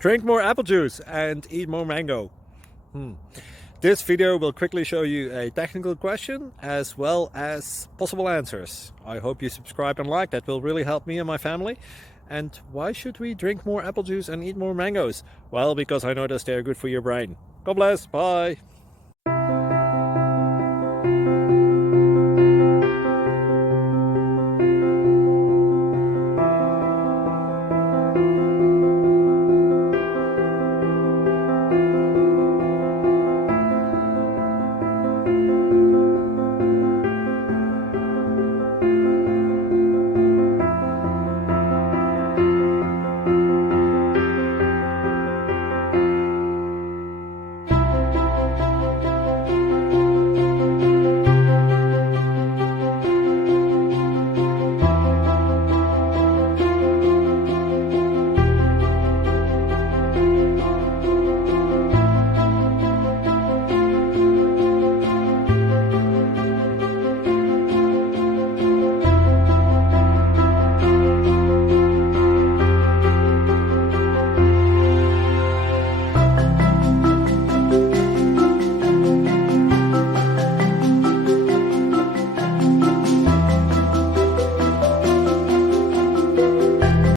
Drink more apple juice and eat more mango. This video will quickly show you a technical question as well as possible answers. I hope you subscribe and like, that will really help me and my family. And why should we drink more apple juice and eat more mangoes? Well, because I noticed they're good for your brain. God bless, bye!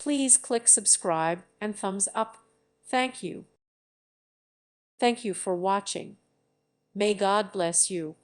Please click subscribe and thumbs up. Thank you. Thank you for watching. May God bless you.